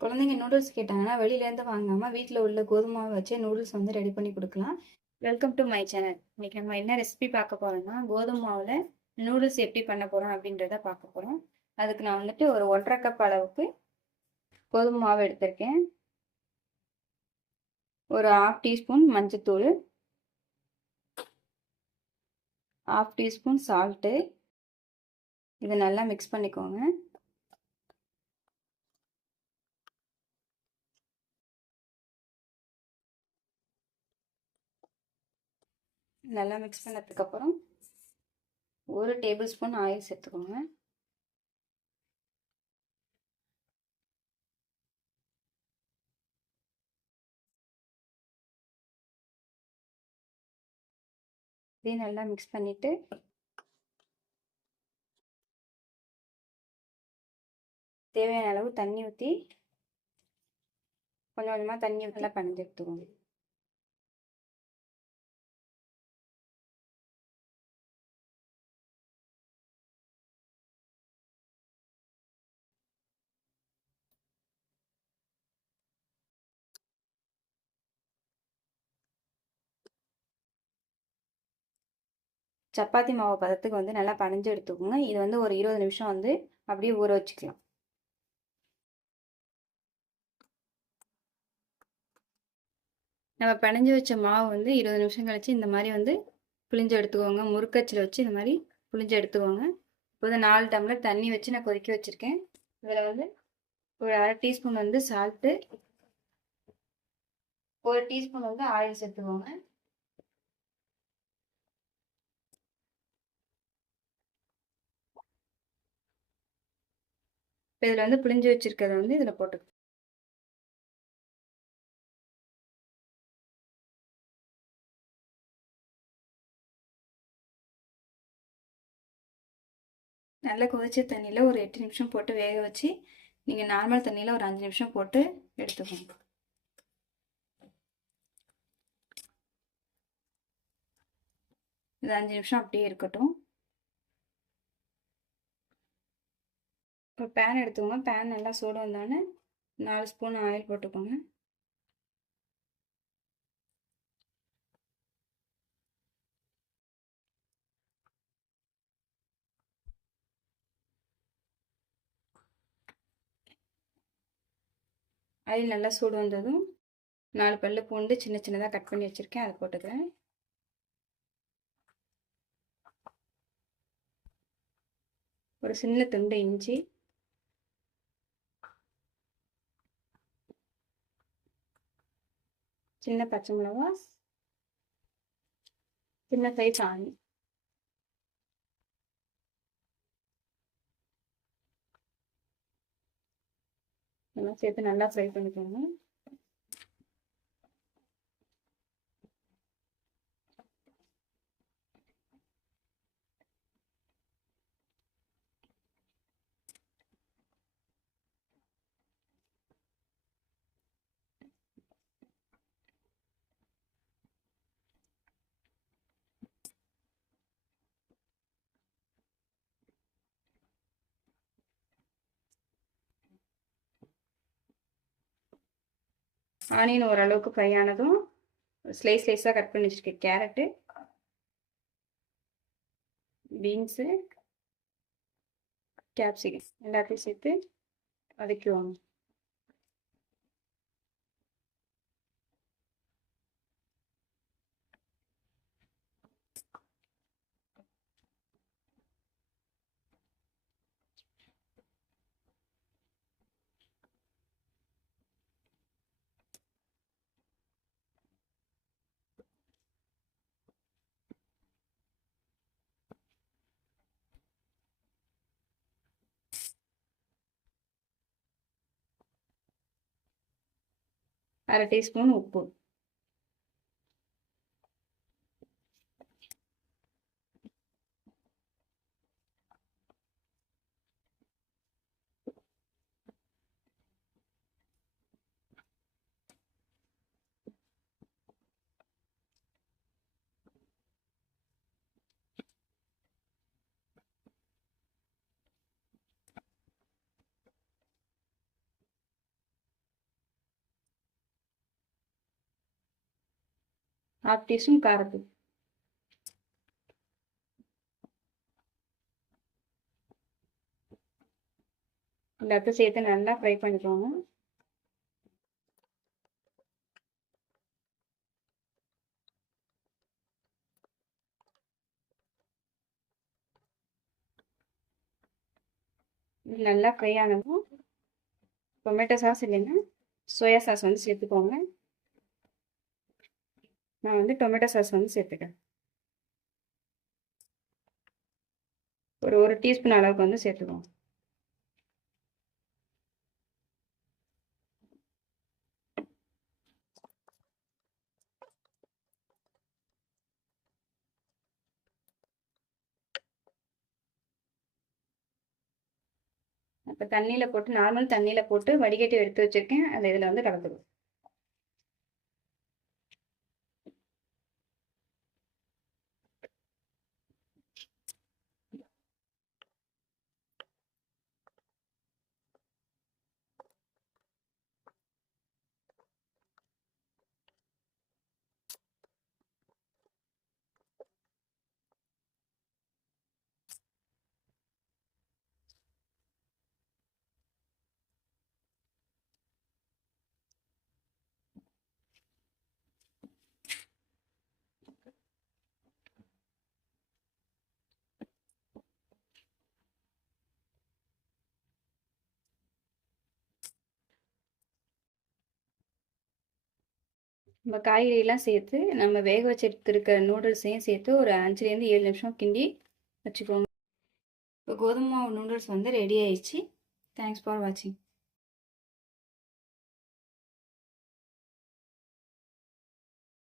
குழந்தைங்க நூடுல்ஸ் கேட்டாங்கன்னா வெளியிலேருந்து வாங்காமல் வீட்டில் உள்ள கோதுமை வச்சு நூடுல்ஸ் வந்து ரெடி பண்ணி கொடுக்கலாம். வெல்கம் டு மை சேனல் இன்னைக்கு நம்ம என்ன ரெசிபி பார்க்க போறோம்னா கோதுமை மாவில் நூடுல்ஸ் எப்படி பண்ண போகிறோம் அப்படின்றத பார்க்க போகிறோம் அதுக்கு நான் வந்துட்டு ஒரு ஒன்றரை கப் அளவுக்கு கோதுமை மாவு எடுத்திருக்கேன். ஒரு ஆஃப் டீஸ்பூன் மஞ்சத்தூள் ஆஃப் டீஸ்பூன் சால்ட்டு இதை நல்லா மிக்ஸ் பண்ணிக்கோங்க. நல்லா மிக்ஸ் பண்ணதுக்கப்புறம் ஒரு டேபிள் ஸ்பூன் ஆயில் சேர்த்துக்கோங்க. இதையும் நல்லா மிக்ஸ் பண்ணிவிட்டு தேவையான அளவு தண்ணி ஊற்றி கொஞ்சம் கொஞ்சமாக தண்ணி நல்லா பணிஞ்சு எடுத்துக்கோங்க சப்பாத்தி மாவு பதத்துக்கு வந்து நல்லா பனைஞ்சு எடுத்துக்கோங்க. இது வந்து ஒரு இருபது நிமிஷம் வந்து அப்படியே ஊற வச்சுக்கலாம். நம்ம பிணைஞ்சு வச்ச மாவு வந்து இருபது நிமிஷம் கழிச்சு இந்த மாதிரி வந்து புளிஞ்சு எடுத்துக்கோங்க. முறுக்கச்சில் வச்சு இந்த மாதிரி புளிஞ்சு எடுத்துக்கோங்க. இப்போ நாலு டம்ளர் தண்ணி வச்சு நான் கொதிக்க வச்சுருக்கேன். இதில் வந்து ஒரு அரை டீஸ்பூன் வந்து சால்ட்டு ஒரு டீஸ்பூன் வந்து ஆயில் சேர்த்துக்கோங்க. இப்போ இதில் வந்து புளிஞ்சு வச்சுருக்கிறத வந்து இதில் போட்டு நல்லா கொதிச்ச தண்ணியில் ஒரு எட்டு நிமிஷம் போட்டு வேக வச்சு நீங்கள் நார்மல் தண்ணியில் ஒரு அஞ்சு நிமிஷம் போட்டு எடுத்துக்கோங்க. இது அஞ்சு நிமிஷம் அப்படியே இருக்கட்டும். இப்போ பேன் எடுத்துக்கோங்க. பேன் நல்லா சூடு வந்தோடனே நாலு ஸ்பூன் ஆயில் போட்டுக்கோங்க. ஆயில் நல்லா சூடு வந்ததும் நாலு பல்லு பூண்டு சின்ன சின்னதாக கட் பண்ணி வச்சுருக்கேன். அதை போட்டுக்கிறேன். ஒரு சின்ன துண்டு இஞ்சி சின்ன பச்சை மிளகா சின்ன சைஸ் ஆணி. எல்லாம் சேர்த்து நல்லா ஃப்ரை பண்ணிக்கோங்க. ஆனியன் ஓரளவுக்கு ஃப்ரை ஆனதும் ஸ்லைஸ் ஸ்லைஸாக கட் பண்ணி வச்சுருக்கேன். கேரட்டு பீன்ஸு கேப்சிகம் எல்லாத்தையும் சேர்த்து வதக்குவாங்க அரை டீஸ்பூன் உப்பு ஹாஃப் டீஸ்பூன் காரத்தூள் எல்லாத்தையும் சேர்த்து நல்லா ஃப்ரை பண்ணிக்கோங்க நல்லா ஃப்ரை ஆனதும் டொமேட்டோ சாஸ் இல்லைன்னா சோயா சாஸ் வந்து சேர்த்துக்கோங்க நான் வந்து டொமேட்டோ சாஸ் வந்து சேர்த்துக்கிறேன். ஒரு ஒரு டீஸ்பூன் அளவுக்கு வந்து சேர்த்துக்கோங்க இப்போ தண்ணியில் போட்டு நார்மல் தண்ணியில் போட்டு வடிகட்டி எடுத்து வச்சுருக்கேன். அதை இதில் வந்து கலந்துடும் நம்ம காய்கறியெல்லாம் சேர்த்து நம்ம வேக வச்சு நூடுல்ஸையும் சேர்த்து ஒரு அஞ்சுலேருந்து ஏழு நிமிஷம் கிண்டி வச்சுக்கோங்க. இப்போ கோதுமை மாவு நூடுல்ஸ் வந்து ரெடி ஆயிடுச்சு. தேங்க்ஸ் ஃபார் வாட்சிங்